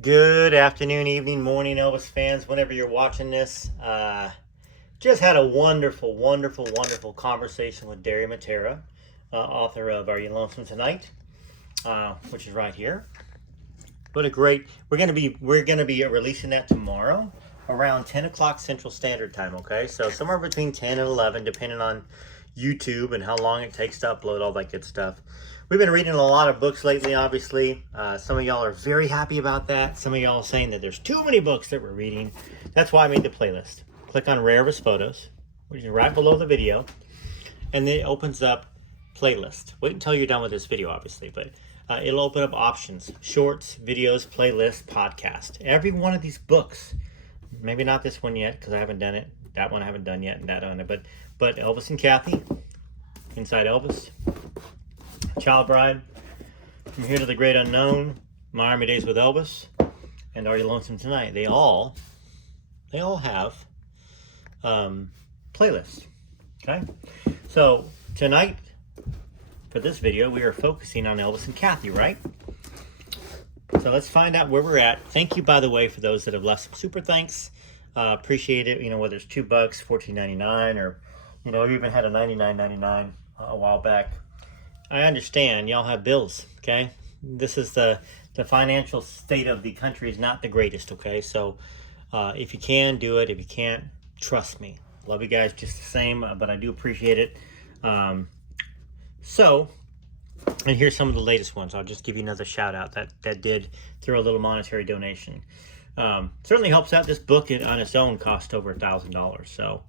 Good afternoon, evening, morning, Elvis fans, whenever you're watching this. Just had a wonderful conversation with Dary, author of Are You Lonesome Tonight, which is right here. What a great! We're gonna be releasing that tomorrow around 10 o'clock Central Standard Time. Okay, so somewhere between 10 and 11, depending on YouTube and how long it takes to upload all that good stuff. We've been reading a lot of books lately, obviously. Some of y'all are very happy about that. Some of y'all are saying that there's too many books that we're reading. That's why I made the playlist. Click on Rarest Photos, which is right below the video, and then it opens up playlist. Wait until you're done with this video, obviously, but it'll open up options, shorts, videos, playlist, podcast. Every one of these books, maybe not this one yet because I haven't done it. That one I haven't done yet, and that on it. But Elvis and Kathy, Inside Elvis, Child Bride, From Here to the Great Unknown, My Army Days with Elvis, and Are You Lonesome Tonight? They all have playlists. Okay, so tonight for this video we are focusing on Elvis and Kathy, right? So let's find out where we're at. Thank you, by the way, for those that have left some super thanks. Appreciate it. You know, whether it's $2, $14.99, or you know, we even had a $99.99 a while back. I understand y'all have bills. Okay, this is the financial state of the country is not the greatest. Okay, so if you can do it, if you can't, trust me. Love you guys just the same, but I do appreciate it. And here's some of the latest ones. I'll just give you another shout out that did throw a little monetary donation. Certainly helps out. This book on its own cost over $1,000, so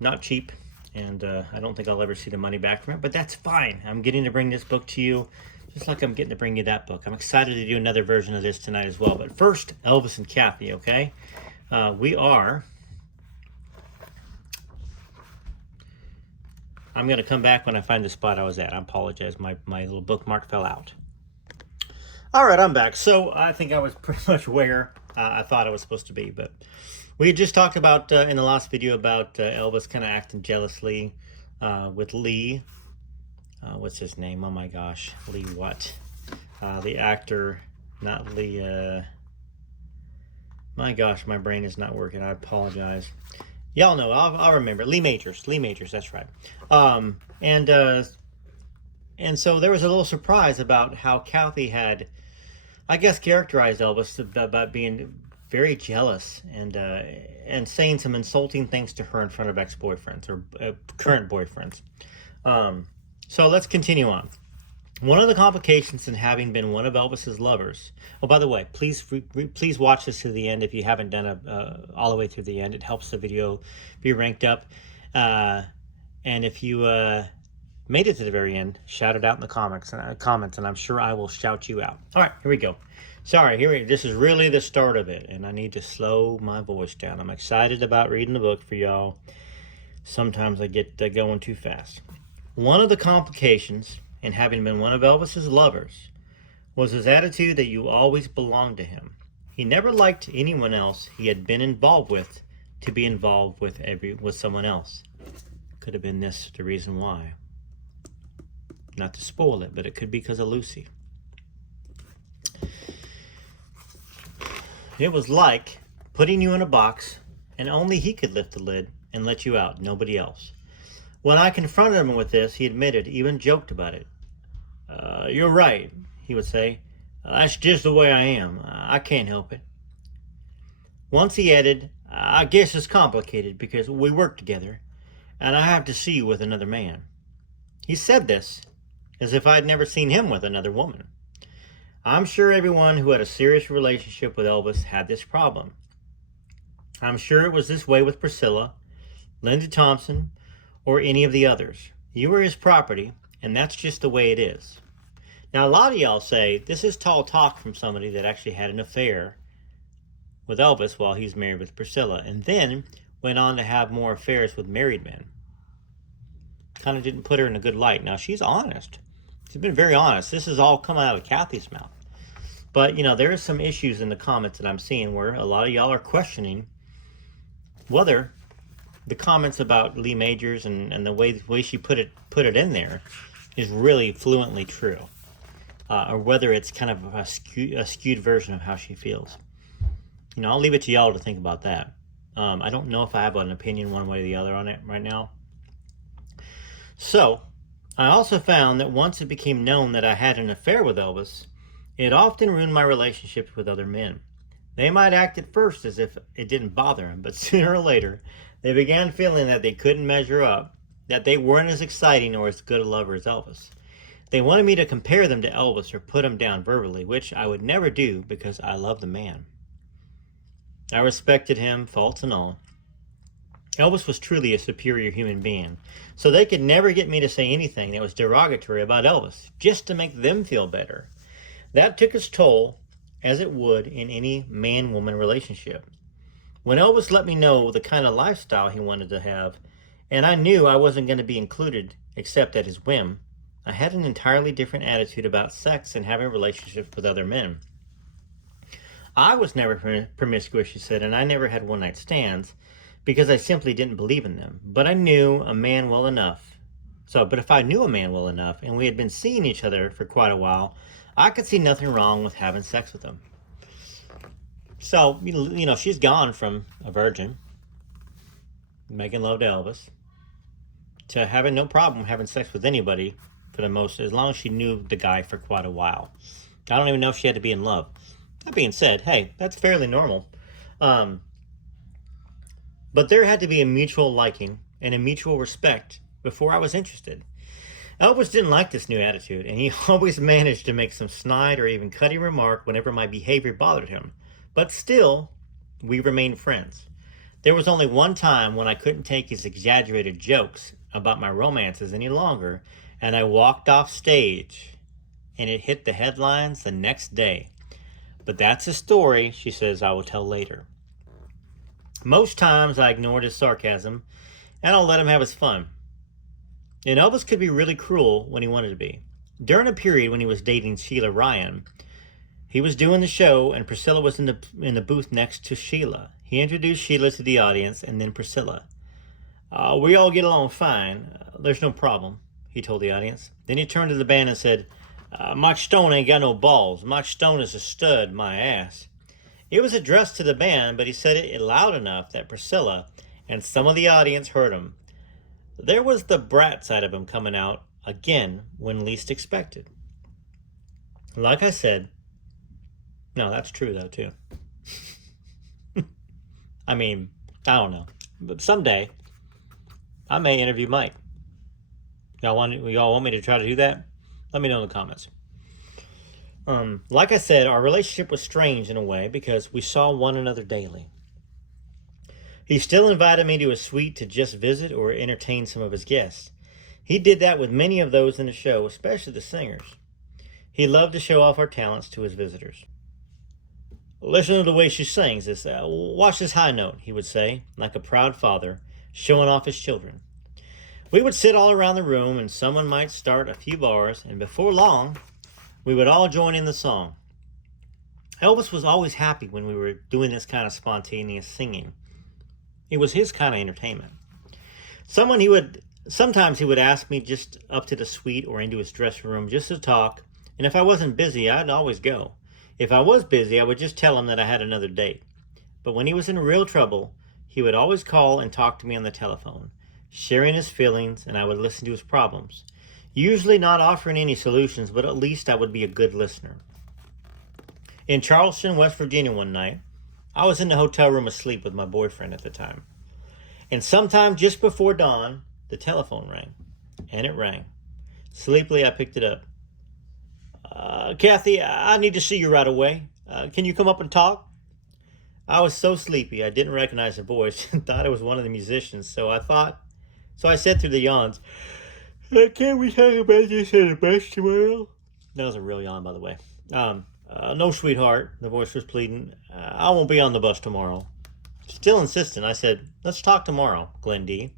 not cheap, and I don't think I'll ever see the money back from it, but that's fine. I'm getting to bring this book to you just like I'm getting to bring you that book. I'm excited to do another version of this tonight as well, but first, Elvis and Kathy, okay? I'm going to come back when I find the spot I was at. I apologize. My little bookmark fell out. All right, I'm back. So I think I was pretty much where I thought I was supposed to be. But we had just talked about in the last video about Elvis kind of acting jealously with Lee. What's his name? Oh my gosh. Lee what? The actor, not Lee. My gosh, my brain is not working. I apologize. Y'all know, I'll remember. Lee Majors, that's right. And so there was a little surprise about how Kathy had, I guess, characterized Elvis about being very jealous and saying some insulting things to her in front of ex-boyfriends or current boyfriends. So let's continue on. One of the complications in having been one of Elvis's lovers. Oh, by the way, please watch this to the end if you haven't done it all the way through the end. It helps the video be ranked up. And if you made it to the very end, shout it out in the comments, and I'm sure I will shout you out. All right, here we go. Sorry, this is really the start of it, and I need to slow my voice down. I'm excited about reading the book for y'all. Sometimes I get going too fast. One of the complications in having been one of Elvis's lovers was his attitude that you always belonged to him. He never liked anyone else he had been involved with to be involved with someone else. Could have been this the reason why. Not to spoil it, but it could be because of Lucy. It was like putting you in a box and only he could lift the lid and let you out, nobody else. When I confronted him with this, he admitted, even joked about it. You're right, he would say. That's just the way I am. I can't help it. Once he added, I guess it's complicated because we work together, and I have to see you with another man. He said this as if I'd never seen him with another woman. I'm sure everyone who had a serious relationship with Elvis had this problem. I'm sure it was this way with Priscilla, Linda Thompson, or any of the others. You were his property, and that's just the way it is. Now, a lot of y'all say this is tall talk from somebody that actually had an affair with Elvis while he's married with Priscilla, and then went on to have more affairs with married men. Kind of didn't put her in a good light. Now, she's honest. She's been very honest. This is all coming out of Kathy's mouth. But, you know, there are some issues in the comments that I'm seeing where a lot of y'all are questioning whether the comments about Lee Majors and the way she put it in there is really fluently true. or whether it's kind of a skewed version of how she feels. I'll leave it to y'all to think about that. I don't know if I have an opinion one way or the other on it right now. So, I also found that once it became known that I had an affair with Elvis, it often ruined my relationships with other men. They might act at first as if it didn't bother them, but sooner or later, they began feeling that they couldn't measure up, that they weren't as exciting or as good a lover as Elvis. They wanted me to compare them to Elvis or put him down verbally, which I would never do because I love the man. I respected him, faults and all. Elvis was truly a superior human being, so they could never get me to say anything that was derogatory about Elvis, just to make them feel better. That took its toll, as it would in any man-woman relationship. When Elvis let me know the kind of lifestyle he wanted to have, and I knew I wasn't going to be included except at his whim, I had an entirely different attitude about sex and having relationships with other men. I was never promiscuous, she said, and I never had one-night stands because I simply didn't believe in them. But I knew a man well enough. But if I knew a man well enough and we had been seeing each other for quite a while, I could see nothing wrong with having sex with him. So, she's gone from a virgin, making love to Elvis, to having no problem having sex with anybody for the most, as long as she knew the guy for quite a while. I don't even know if she had to be in love. That being said, hey, that's fairly normal. But there had to be a mutual liking and a mutual respect before I was interested. Elvis didn't like this new attitude, and he always managed to make some snide or even cutting remark whenever my behavior bothered him. But still, we remained friends. There was only one time when I couldn't take his exaggerated jokes about my romances any longer, and I walked off stage, and it hit the headlines the next day. But that's a story, she says, I will tell later. Most times I ignored his sarcasm, and I'll let him have his fun. And Elvis could be really cruel when he wanted to be. During a period when he was dating Sheila Ryan, he was doing the show, and Priscilla was in the booth next to Sheila. He introduced Sheila to the audience, and then Priscilla. We all get along fine. There's no problem, he told the audience. Then he turned to the band and said, Mike Stone ain't got no balls. Mike Stone is a stud, my ass. It was addressed to the band, but he said it loud enough that Priscilla and some of the audience heard him. There was the brat side of him coming out again when least expected. Like I said, no, that's true though too. I mean, I don't know, but someday I may interview Mike. Y'all want me to try to do that? Let me know in the comments. Like I said, our relationship was strange in a way because we saw one another daily. He still invited me to his suite to just visit or entertain some of his guests. He did that with many of those in the show, especially the singers. He loved to show off our talents to his visitors. Listen to the way she sings. Watch this high note, he would say, like a proud father, showing off his children. We would sit all around the room, and someone might start a few bars, and before long, we would all join in the song. Elvis was always happy when we were doing this kind of spontaneous singing. It was his kind of entertainment. Sometimes he would ask me just up to the suite or into his dressing room just to talk, and if I wasn't busy, I'd always go. If I was busy, I would just tell him that I had another date. But when he was in real trouble, he would always call and talk to me on the telephone, sharing his feelings, and I would listen to his problems. Usually not offering any solutions, but at least I would be a good listener. In Charleston, West Virginia one night, I was in the hotel room asleep with my boyfriend at the time. And sometime just before dawn, the telephone rang. And it rang. Sleepily, I picked it up. Kathy, I need to see you right away. Can you come up and talk? I was so sleepy, I didn't recognize the voice and thought it was one of the musicians. So I said through the yawns, can we talk about this at the bus tomorrow? That was a real yawn, by the way. No, sweetheart, the voice was pleading. I won't be on the bus tomorrow. Still insistent, I said, let's talk tomorrow, Glenn D.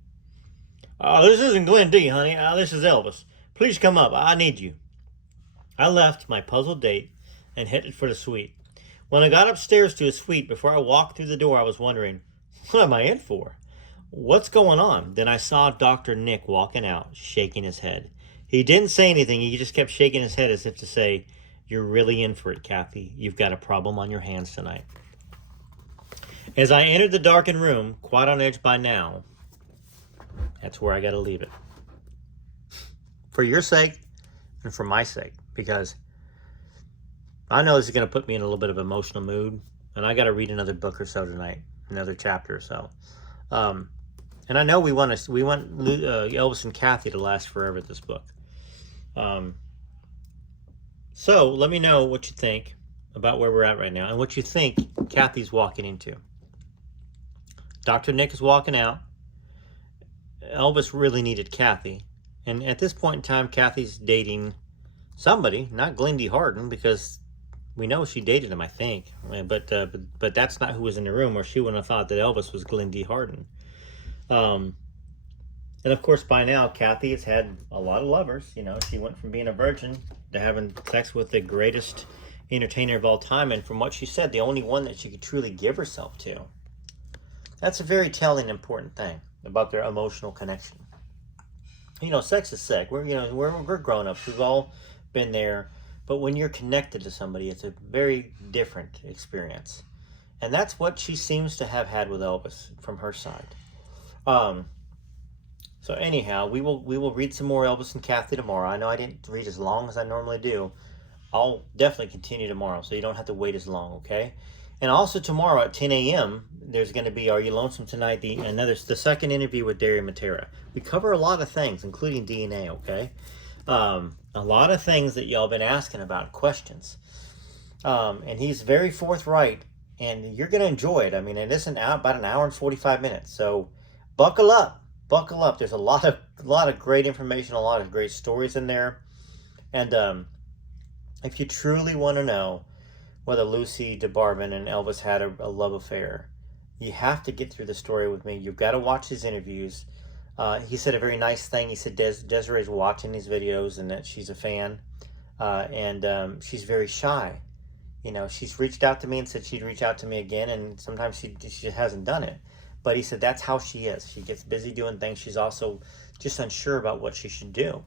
This isn't Glenn D, honey. This is Elvis. Please come up. I need you. I left my puzzled date and headed for the suite. When I got upstairs to his suite, before I walked through the door, I was wondering, what am I in for? What's going on? Then I saw Dr. Nick walking out, shaking his head. He didn't say anything. He just kept shaking his head as if to say, You're really in for it, Kathy. You've got a problem on your hands tonight. As I entered the darkened room, quite on edge by now, that's where I got to leave it. For your sake and for my sake, because I know this is going to put me in a little bit of emotional mood, and I got to read another book or so tonight, another chapter or so. And I know we want Elvis and Kathy to last forever, this book. So let me know what you think about where we're at right now and what you think Kathy's walking into. Dr. Nick is walking out. Elvis really needed Kathy. And at this point in time, Kathy's dating somebody, not Glendy Harden, because we know she dated him, I think. But that's not who was in the room, or she wouldn't have thought that Elvis was Glendy Harden. And of course, by now, Kathy has had a lot of lovers. You know, she went from being a virgin to having sex with the greatest entertainer of all time. And from what she said, the only one that she could truly give herself to. That's a very telling, important thing about their emotional connection. You know, sex is sex. We're grown-ups. We've all been there. But when you're connected to somebody, it's a very different experience. And that's what she seems to have had with Elvis from her side. So anyhow, we will read some more Elvis and Kathy tomorrow. I know I didn't read as long as I normally do. I'll definitely continue tomorrow, so you don't have to wait as long, okay? And also tomorrow at 10 a.m., there's going to be Are You Lonesome Tonight? The second interview with Dary Matera. We cover a lot of things, including DNA, okay? A lot of things that y'all been asking about, questions. And he's very forthright, and you're going to enjoy it. I mean, it isn't about an hour and 45 minutes, so buckle up. Buckle up. There's a lot of great information, a lot of great stories in there. And if you truly want to know whether Lucy DeBarman and Elvis had a love affair, you have to get through the story with me. You've got to watch his interviews. He said a very nice thing. He said Desiree's watching these videos and that she's a fan. And she's very shy. You know, she's reached out to me and said she'd reach out to me again, and sometimes she hasn't done it. But he said that's how she is. She gets busy doing things. She's also just unsure about what she should do.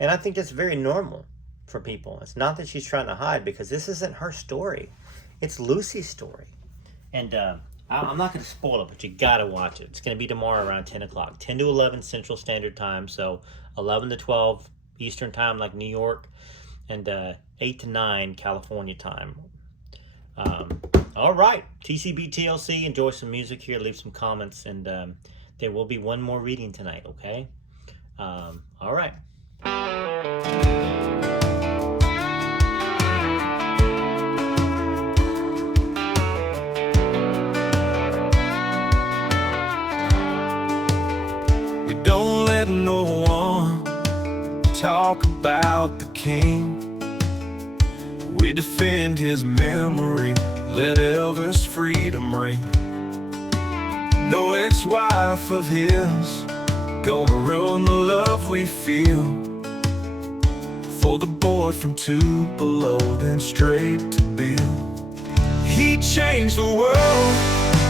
And I think that's very normal for people. It's not that she's trying to hide, because this isn't her story. It's Lucy's story. And I'm not going to spoil it, but you got to watch it. It's going to be tomorrow around 10 o'clock. 10 to 11 Central Standard Time. So 11 to 12 Eastern Time, like New York. And 8 to 9 California time. All right, TCB TLC, enjoy some music here, leave some comments, and there will be one more reading tonight, okay? All right. We don't let no one talk about the king. We defend his memory, let Elvis' freedom ring. No ex-wife of his gonna ruin the love we feel. For the boy from Tupelo, then straight to Bill. He changed the world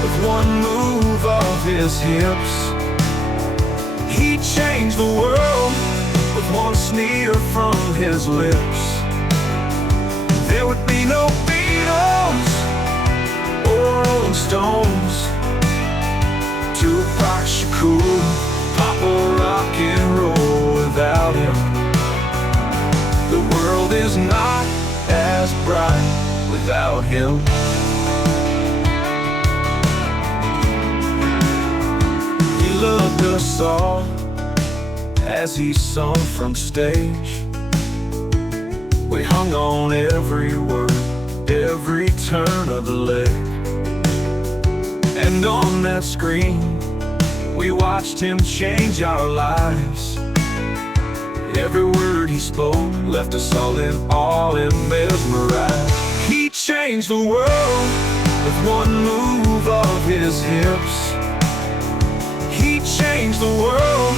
with one move of his hips. He changed the world with one sneer from his lips. There would be no Beatles or Rolling Stones, Tupac Shakur, pop or rock and roll without him. The world is not as bright without him. He loved us all as he sung from stage. We hung on every word, every turn of the leg. And on that screen, we watched him change our lives. Every word he spoke left us all in awe and mesmerized. He changed the world with one move of his hips. He changed the world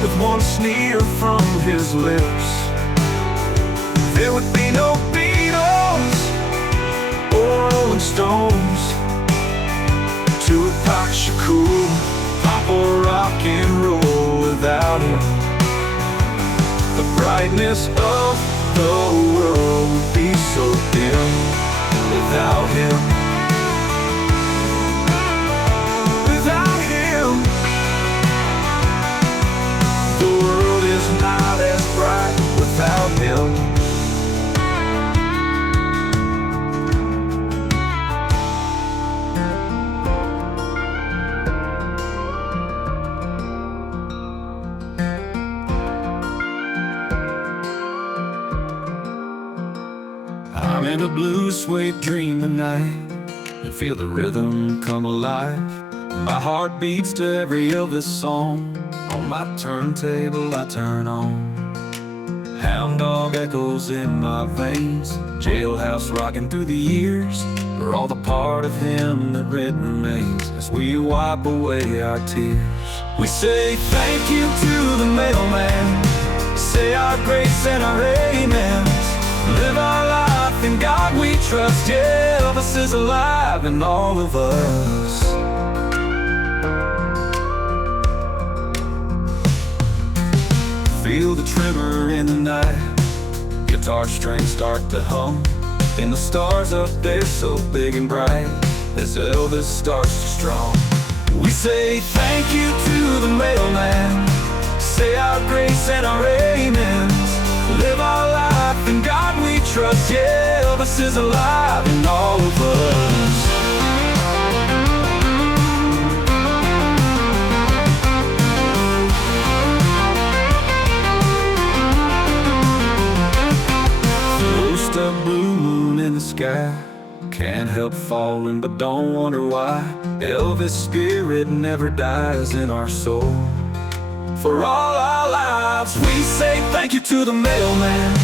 with one sneer from his lips. There would be no Beatles or Rolling Stones, Tupac Shakur, pop or rock and roll without him. The brightness of The world would be so dim without him. Without him, the world is not as bright without him. I'm in a blue suede dream tonight, and feel the rhythm come alive. My heart beats to every Elvis song. On my turntable I turn on. Hound dog echoes in my veins, jailhouse rocking through the years. We're all the part of him that red remains as we wipe away our tears. We say thank you to the mailman, say our grace and our amens. Live our life in God we trust. Yeah, Elvis is alive in all of us. Feel the tremor in the night, guitar strings start to hum, and the stars up there so big and bright as Elvis starts to strum. We say thank you to the mailman, say our grace and our amens. Live our life in God we trust. Yeah, Elvis is alive in all of us. First a blue moon in the sky, can't help falling but don't wonder why. Elvis' spirit never dies in our soul. For all our lives we say thank you to the mailman,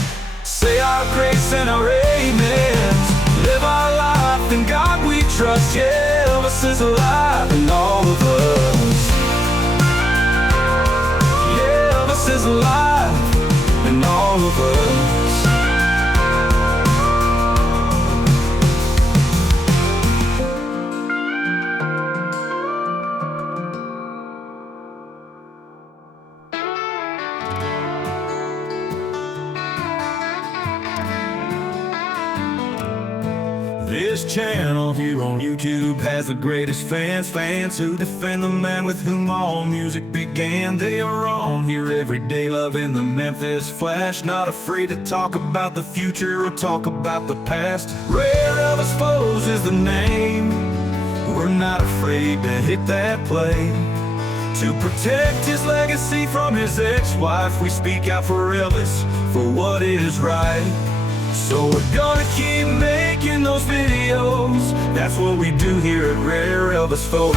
say our grace and our amens. Live our life in God we trust. Yeah, Elvis is alive in all of us. Yeah, Elvis is alive in all of us. This channel here on YouTube has the greatest fans who defend the man with whom all music began. They are on here every day, loving the Memphis Flash, not afraid to talk about the future or talk about the past. Rare Elvis Foes is the name. We're not afraid to hit that play. To protect his legacy from his ex-wife, we speak out for Elvis, for what is right. So we're gonna keep making those videos. That's what we do here at Rare Elvis Photos.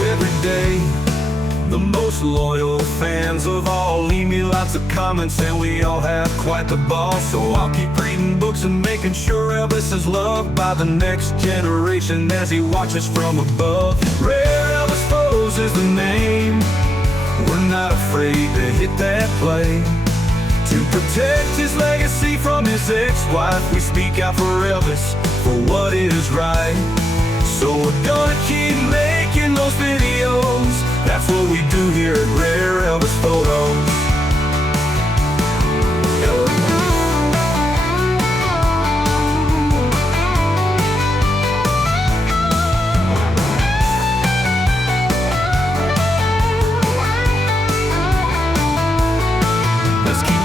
Every day, the most loyal fans of all leave me lots of comments, and we all have quite the ball. So I'll keep reading books and making sure Elvis is loved by the next generation as he watches from above. Rare Elvis Foes is the name. We're not afraid to hit that play. To protect his legacy from his ex-wife, we speak out for Elvis, for what is right. So we're gonna keep making those videos. That's what we do here at Rare Elvis Photos.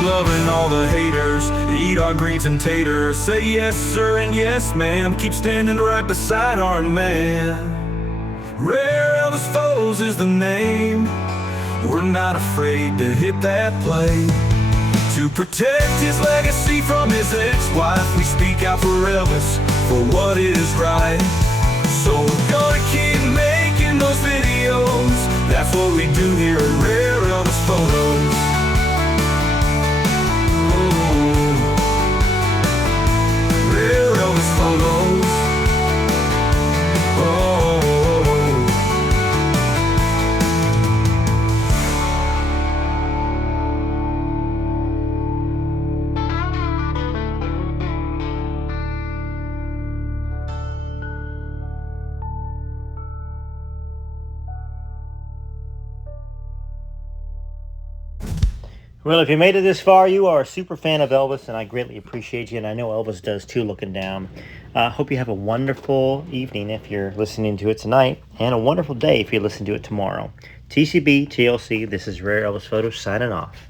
Loving all the haters, eat our greens and taters. Say yes sir and yes ma'am, keep standing right beside our man. Rare Elvis Foes is the name. We're not afraid to hit that play. To protect his legacy from his ex-wife, we speak out for Elvis, for what is right. So we're gonna keep making those videos. That's what we do here at Rare Elvis Photos. Rare Elvis Photos. Well, if you made it this far, you are a super fan of Elvis, and I greatly appreciate you, and I know Elvis does too, looking down. Hope you have a wonderful evening if you're listening to it tonight, and a wonderful day if you listen to it tomorrow. TCB, TLC, this is Rare Elvis Photos signing off.